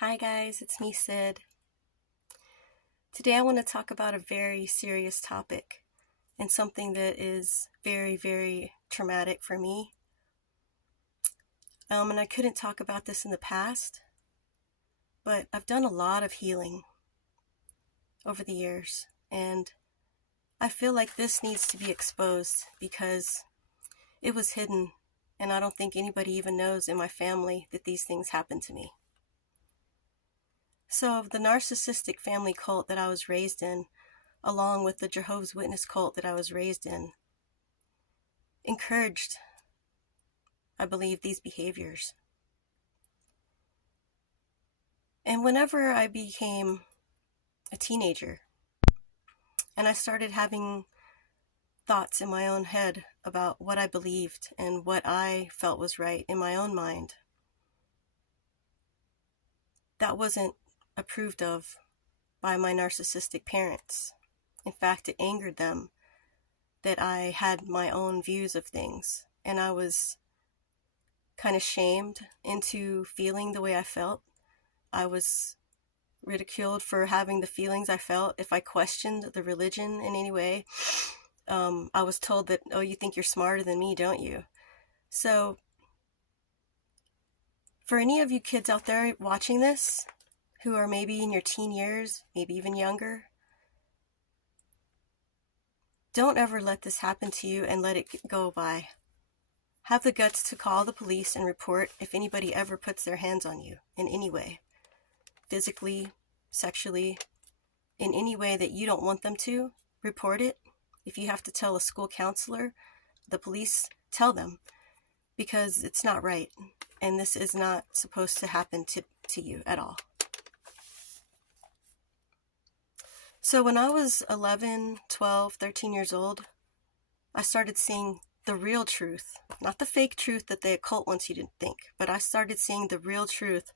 Hi guys, it's me, Sid. Today I want to talk about a very serious topic and something that is very, very traumatic for me. And I couldn't talk about this in the past, but I've done a lot of healing over the years, and I feel like this needs to be exposed because it was hidden, and I don't think anybody even knows in my family that these things happened to me. So, the narcissistic family cult that I was raised in, along with the Jehovah's Witness cult that I was raised in, encouraged, I believe, these behaviors. And whenever I became a teenager and I started having thoughts in my own head about what I believed and what I felt was right in my own mind, that wasn't approved of by my narcissistic parents. In fact, it angered them that I had my own views of things, and I was kind of shamed into feeling the way I felt. I was ridiculed for having the feelings I felt. If I questioned the religion in any way, I was told that, oh, you think you're smarter than me, don't you? So for any of you kids out there watching this who are maybe in your teen years, maybe even younger, don't ever let this happen to you and let it go by. Have the guts to call the police and report if anybody ever puts their hands on you in any way, physically, sexually, in any way that you don't want them to. Report it. If you have to tell a school counselor, the police, tell them, because it's not right, and this is not supposed to happen to you at all. So when I was 11, 12, 13 years old, I started seeing the real truth, not the fake truth that the occult wants you to think, but I started seeing the real truth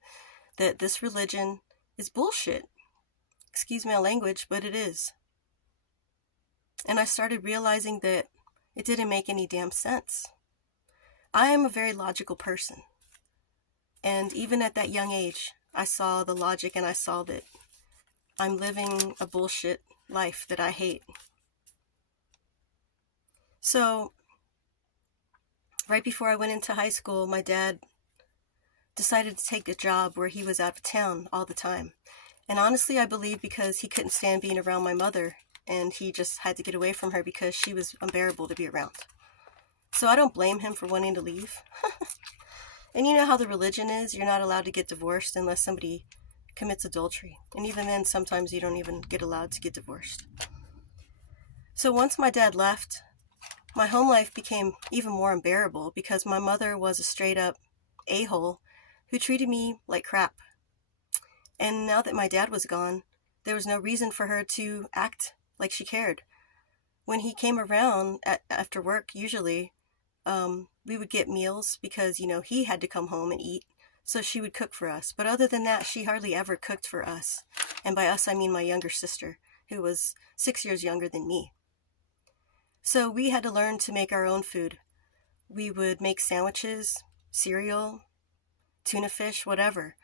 that this religion is bullshit. Excuse my language, but it is. And I started realizing that it didn't make any damn sense. I am a very logical person. And even at that young age, I saw the logic and I saw that I'm living a bullshit life that I hate. So, right before I went into high school, my dad decided to take a job where he was out of town all the time. And honestly, I believe because he couldn't stand being around my mother, and he just had to get away from her because she was unbearable to be around. So I don't blame him for wanting to leave. And you know how the religion is, you're not allowed to get divorced unless somebody commits adultery. And even then, sometimes you don't even get allowed to get divorced. So once my dad left, my home life became even more unbearable because my mother was a straight up a-hole who treated me like crap. And now that my dad was gone, there was no reason for her to act like she cared. When he came around after work, usually, we would get meals because, he had to come home and eat. So she would cook for us. But other than that, she hardly ever cooked for us. And by us, I mean my younger sister, who was 6 years younger than me. So we had to learn to make our own food. We would make sandwiches, cereal, tuna fish, whatever,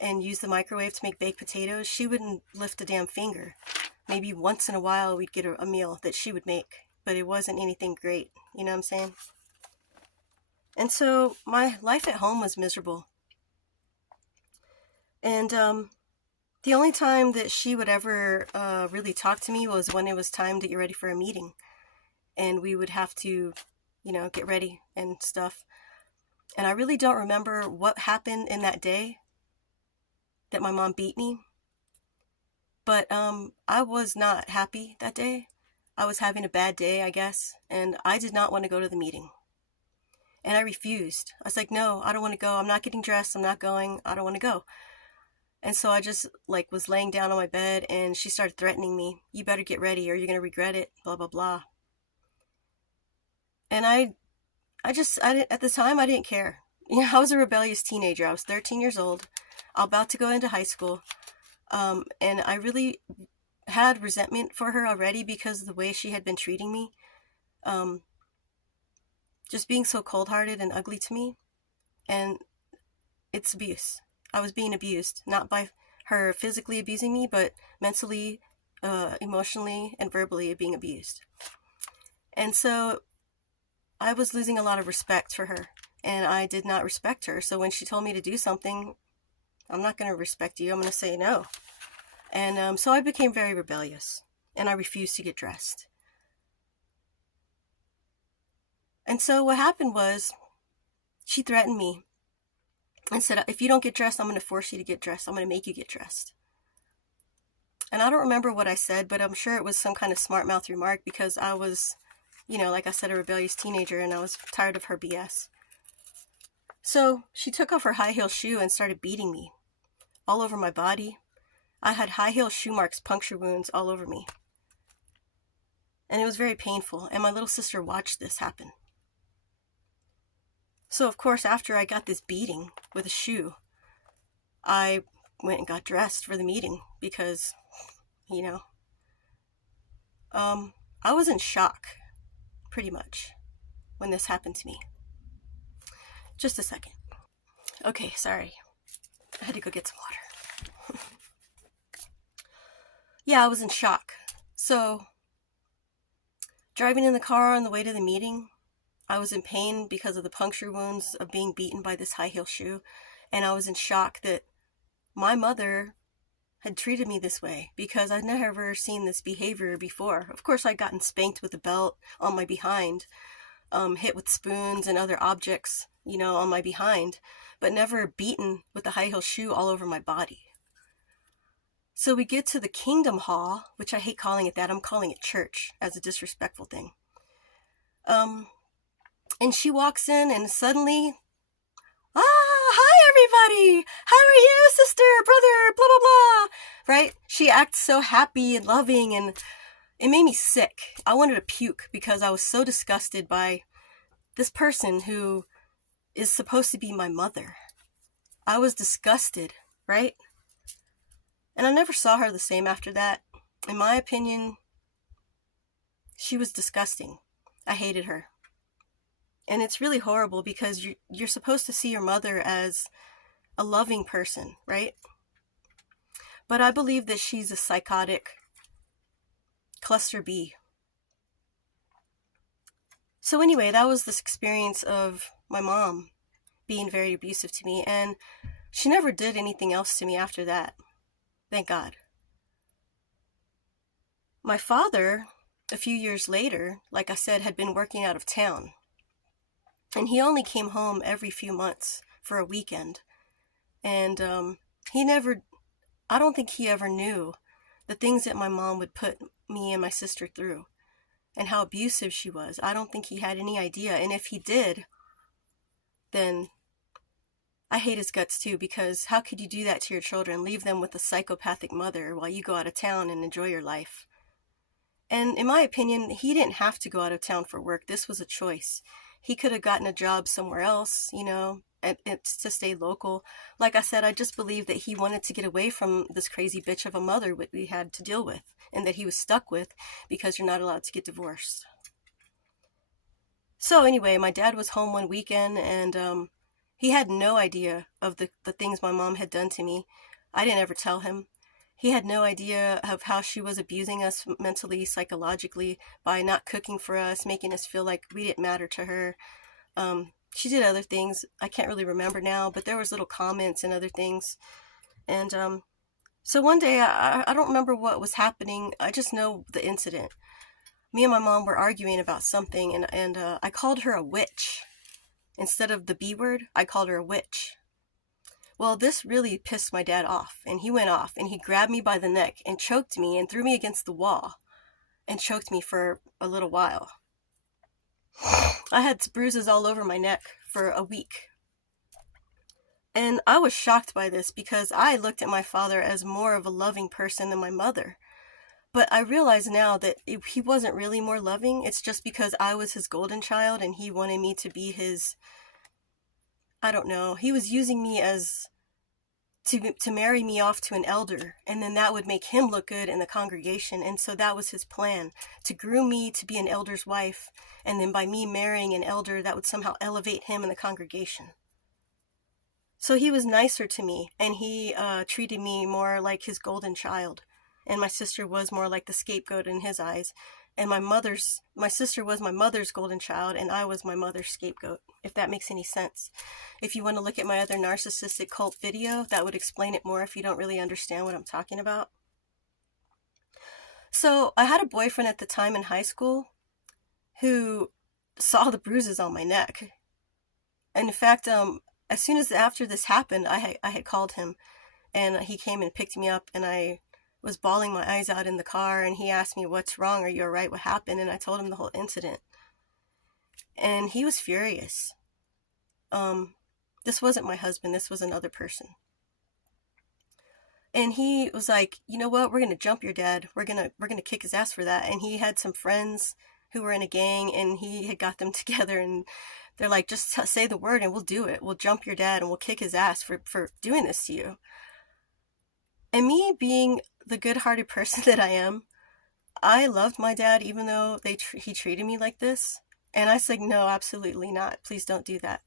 and use the microwave to make baked potatoes. She wouldn't lift a damn finger. Maybe once in a while we'd get a meal that she would make, but it wasn't anything great. You know what I'm saying? And so my life at home was miserable. And the only time that she would ever really talk to me was when it was time to get ready for a meeting. And we would have to, get ready and stuff. And I really don't remember what happened in that day that my mom beat me. But I was not happy that day. I was having a bad day, I guess. And I did not want to go to the meeting. And I refused. I was like, no, I don't want to go. I'm not getting dressed. I'm not going. I don't want to go. And so I just was laying down on my bed and she started threatening me. You better get ready or you're going to regret it, blah, blah, blah. And I didn't, at the time, I didn't care. I was a rebellious teenager. I was 13 years old, about to go into high school. And I really had resentment for her already because of the way she had been treating me. Just being so cold-hearted and ugly to me. And it's abuse. I was being abused, not by her physically abusing me, but mentally, emotionally, and verbally being abused. And so I was losing a lot of respect for her, and I did not respect her. So when she told me to do something, I'm not going to respect you. I'm going to say no. And so I became very rebellious, and I refused to get dressed. And so what happened was, she threatened me and said, if you don't get dressed, I'm going to force you to get dressed. I'm going to make you get dressed. And I don't remember what I said, but I'm sure it was some kind of smart mouth remark, because I was, like I said, a rebellious teenager, and I was tired of her BS. So she took off her high heel shoe and started beating me all over my body. I had high heel shoe marks, puncture wounds all over me. And it was very painful, and my little sister watched this happen. So, of course, after I got this beating with a shoe, I went and got dressed for the meeting because, I was in shock, pretty much, when this happened to me. Just a second. Okay, sorry. I had to go get some water. Yeah, I was in shock. So, driving in the car on the way to the meeting, I was in pain because of the puncture wounds of being beaten by this high heel shoe, and I was in shock that my mother had treated me this way, because I'd never seen this behavior before. Of course, I'd gotten spanked with a belt on my behind, hit with spoons and other objects, on my behind, but never beaten with a high heel shoe all over my body. So we get to the Kingdom Hall, which I hate calling it that. I'm calling it church as a disrespectful thing. And she walks in, and suddenly, hi everybody! How are you, sister, brother, blah, blah, blah, right? She acts so happy and loving, and it made me sick. I wanted to puke because I was so disgusted by this person who is supposed to be my mother. I was disgusted, right? And I never saw her the same after that. In my opinion, she was disgusting. I hated her. And it's really horrible, because you're supposed to see your mother as a loving person, right? But I believe that she's a psychotic cluster B. So anyway, that was this experience of my mom being very abusive to me, and she never did anything else to me after that. Thank God. My father, a few years later, like I said, had been working out of town. And he only came home every few months for a weekend. And I don't think he ever knew the things that my mom would put me and my sister through, and how abusive she was. I don't think he had any idea. And if he did, then I hate his guts too, because how could you do that to your children? Leave them with a psychopathic mother while you go out of town and enjoy your life. And in my opinion, he didn't have to go out of town for work. This was a choice. He could have gotten a job somewhere else, and to stay local. Like I said, I just believe that he wanted to get away from this crazy bitch of a mother that we had to deal with, and that he was stuck with, because you're not allowed to get divorced. So anyway, my dad was home one weekend, and he had no idea of the things my mom had done to me. I didn't ever tell him. He had no idea of how she was abusing us mentally, psychologically, by not cooking for us, making us feel like we didn't matter to her. She did other things. I can't really remember now, but there was little comments and other things. And so one day, I don't remember what was happening. I just know the incident. Me and my mom were arguing about something, and I called her a witch. Instead of the B word, I called her a witch. Well, this really pissed my dad off, and he went off, and he grabbed me by the neck and choked me and threw me against the wall and choked me for a little while. I had bruises all over my neck for a week. And I was shocked by this, because I looked at my father as more of a loving person than my mother. But I realize now that he wasn't really more loving. It's just because I was his golden child, and he wanted me to be his... I don't know. He was using me as to marry me off to an elder, and then that would make him look good in the congregation. And so that was his plan, to groom me to be an elder's wife, and then by me marrying an elder, that would somehow elevate him in the congregation. So he was nicer to me, and he treated me more like his golden child. And my sister was more like the scapegoat in his eyes. And my sister was my mother's golden child, and I was my mother's scapegoat, if that makes any sense. If you want to look at my other narcissistic cult video, that would explain it more if you don't really understand what I'm talking about. So I had a boyfriend at the time in high school who saw the bruises on my neck. And in fact, as soon as after this happened, I had called him, and he came and picked me up, and I was bawling my eyes out in the car, and he asked me, "What's wrong? Are you all right? What happened?" And I told him the whole incident. And he was furious. This wasn't my husband, this was another person. And he was like, "You know what? We're going to jump your dad. We're going to kick his ass for that." And he had some friends who were in a gang, and he had got them together, and they're like, "Just say the word and we'll do it. We'll jump your dad and we'll kick his ass for doing this to you." And me being the good-hearted person that I am, I loved my dad even though he treated me like this. And I said, "No, absolutely not. Please don't do that."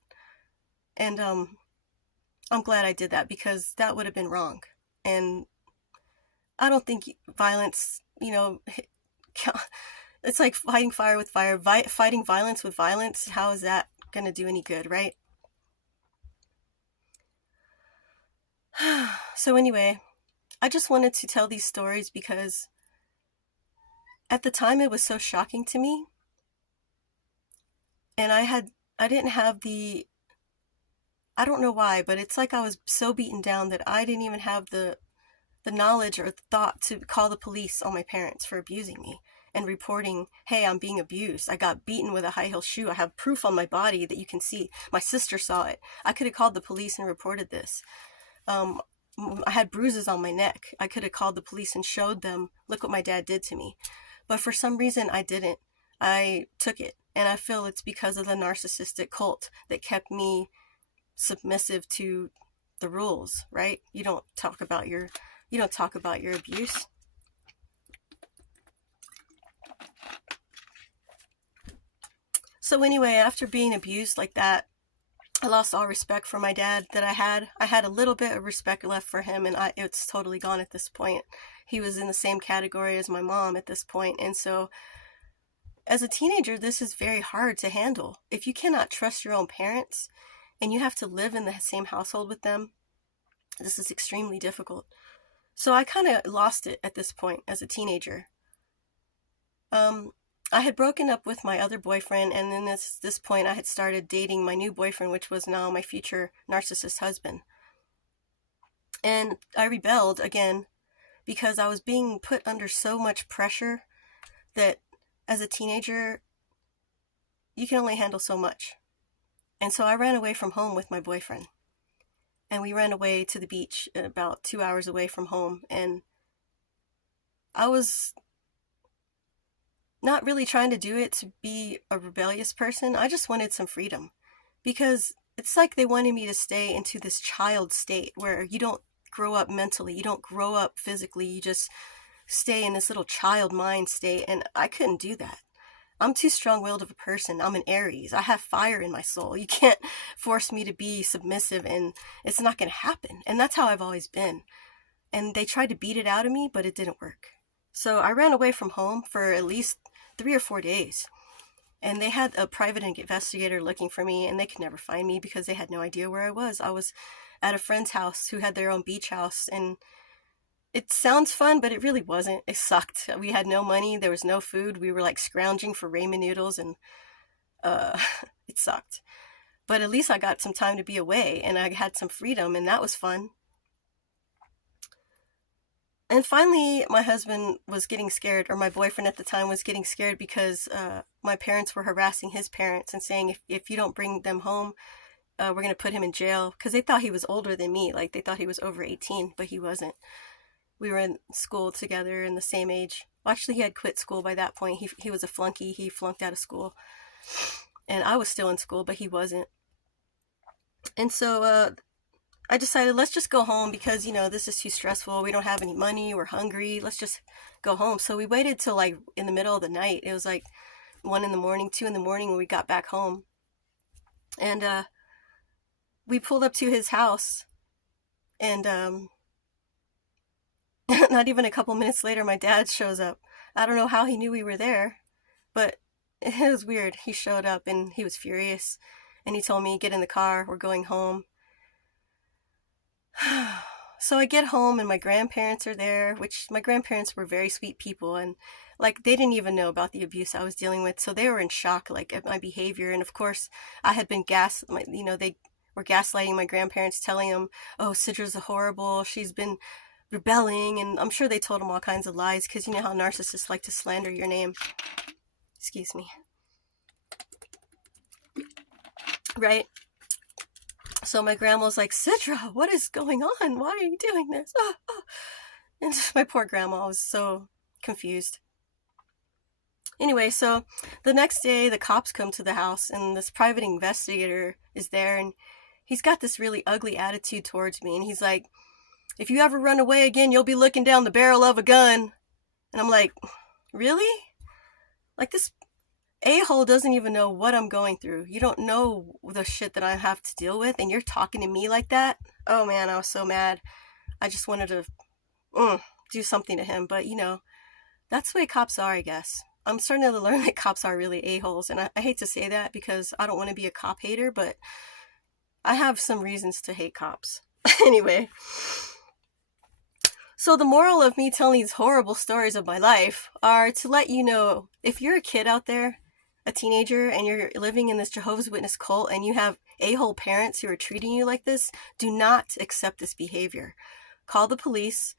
And I'm glad I did that, because that would have been wrong. And I don't think violence, it's like fighting fire with fire. Fighting violence with violence, how is that going to do any good, right? So anyway, I just wanted to tell these stories because at the time it was so shocking to me. And I didn't have I don't know why, but it's like I was so beaten down that I didn't even have the knowledge or thought to call the police on my parents for abusing me and reporting, "Hey, I'm being abused. I got beaten with a high heel shoe. I have proof on my body that you can see. My sister saw it." I could have called the police and reported this. I had bruises on my neck. I could have called the police and showed them, "Look what my dad did to me." But for some reason, I didn't. I took it. And I feel it's because of the narcissistic cult that kept me submissive to the rules, right? You don't talk about your abuse. So anyway, after being abused like that, I lost all respect for my dad that I had. I had a little bit of respect left for him, and it's totally gone at this point. He was in the same category as my mom at this point, and so as a teenager, this is very hard to handle. If you cannot trust your own parents and you have to live in the same household with them, this is extremely difficult. So I kind of lost it at this point as a teenager. I had broken up with my other boyfriend, and then at this point I had started dating my new boyfriend, which was now my future narcissist husband. And I rebelled again because I was being put under so much pressure that as a teenager, you can only handle so much. And so I ran away from home with my boyfriend. And we ran away to the beach about 2 hours away from home. And I was not really trying to do it to be a rebellious person. I just wanted some freedom. Because it's like they wanted me to stay into this child state where you don't grow up mentally, you don't grow up physically, you just stay in this little child mind state. And I couldn't do that. I'm too strong-willed of a person. I'm an Aries. I have fire in my soul. You can't force me to be submissive, and it's not going to happen. And that's how I've always been. And they tried to beat it out of me, but it didn't work. So I ran away from home for at least 3 or 4 days. And they had a private investigator looking for me, and they could never find me because they had no idea where I was. I was at a friend's house who had their own beach house, and it sounds fun, but it really wasn't. It sucked. We had no money. There was no food. We were like scrounging for ramen noodles, and it sucked. But at least I got some time to be away, and I had some freedom, and that was fun. And finally, my husband was getting scared, or my boyfriend at the time was getting scared because my parents were harassing his parents and saying, if you don't bring them home, we're going to put him in jail. Because they thought he was older than me. Like, they thought he was over 18, but he wasn't. We were in school together in the same age. Well, actually, he had quit school by that point. He was a flunky. He flunked out of school. And I was still in school, but he wasn't. And so I decided, let's just go home because, this is too stressful. We don't have any money. We're hungry. Let's just go home. So we waited till like in the middle of the night. It was like 1 in the morning, 2 in the morning when we got back home. And we pulled up to his house, and not even a couple minutes later, my dad shows up. I don't know how he knew we were there, but it was weird. He showed up and he was furious, and he told me, get in the car, we're going home. So I get home and my grandparents are there, which my grandparents were very sweet people, and like they didn't even know about the abuse I was dealing with, so they were in shock like at my behavior. And of course I had been they were gaslighting my grandparents, telling them, oh, Sidra's horrible, she's been rebelling, and I'm sure they told them all kinds of lies, because you know how narcissists like to slander your name. Excuse me. Right? So my grandma was like, Sidra, what is going on? Why are you doing this? Oh, oh. And my poor grandma was so confused. Anyway, so the next day the cops come to the house, and this private investigator is there, and he's got this really ugly attitude towards me, and he's like, if you ever run away again, you'll be looking down the barrel of a gun. And I'm like, really? Like, this a-hole doesn't even know what I'm going through. You don't know the shit that I have to deal with, and you're talking to me like that? Oh man, I was so mad. I just wanted to do something to him, but you know, that's the way cops are, I guess. I'm starting to learn that cops are really a-holes, and I hate to say that because I don't want to be a cop hater, but I have some reasons to hate cops. Anyway, so the moral of me telling these horrible stories of my life are to let you know, if you're a kid out there, a teenager, and you're living in this Jehovah's Witness cult, and you have a-hole parents who are treating you like this, do not accept this behavior. Call the police,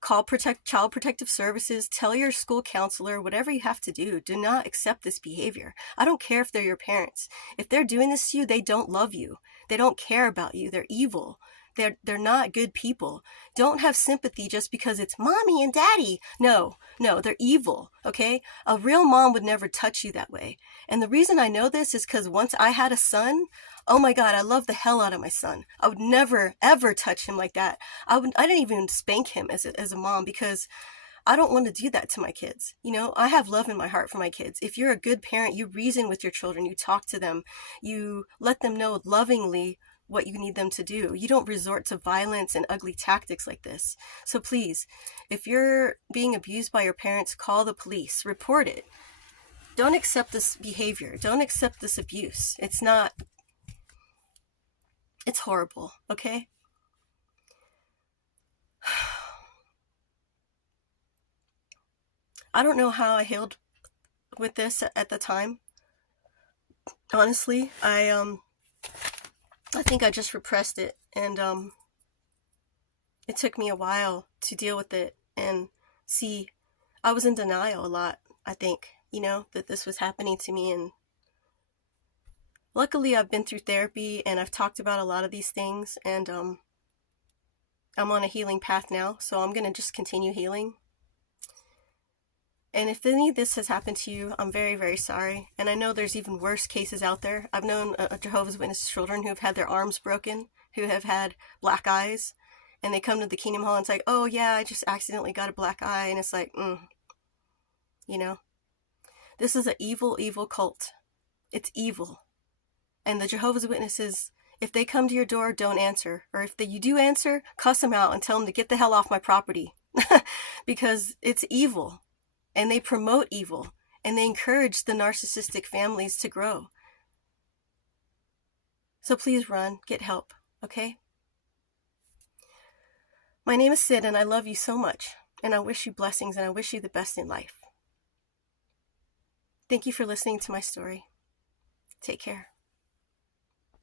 call Child Protective Services, tell your school counselor, whatever you have to do. Do not accept this behavior. I don't care if they're your parents. If they're doing this to you, they don't love you. They don't care about you. They're evil. They're not good people. Don't have sympathy just because it's mommy and daddy. No, they're evil, okay? A real mom would never touch you that way. And the reason I know this is because once I had a son, oh my God, I love the hell out of my son. I would never, ever touch him like that. I didn't even spank him as a mom, because I don't want to do that to my kids. You know, I have love in my heart for my kids. If you're a good parent, you reason with your children, you talk to them, you let them know lovingly what you need them to do. You don't resort to violence and ugly tactics like this. So please, if you're being abused by your parents, call the police, report it. Don't accept this behavior. Don't accept this abuse. It's horrible, okay? I don't know how I healed with this at the time. Honestly, I think I just repressed it, and it took me a while to deal with it and see. I was in denial a lot, I think, you know, that this was happening to me, and luckily I've been through therapy and I've talked about a lot of these things, and I'm on a healing path now, so I'm going to just continue healing. And if any of this has happened to you, I'm very, very sorry. And I know there's even worse cases out there. I've known Jehovah's Witness children who have had their arms broken, who have had black eyes, and they come to the Kingdom Hall and it's like, oh yeah, I just accidentally got a black eye. And it's like, you know, this is an evil, evil cult. It's evil. And the Jehovah's Witnesses, if they come to your door, don't answer. Or if you do answer, cuss them out and tell them to get the hell off my property. Because it's evil. And they promote evil, and they encourage the narcissistic families to grow. So please run, get help, okay? My name is Sid, and I love you so much, and I wish you blessings, and I wish you the best in life. Thank you for listening to my story. Take care.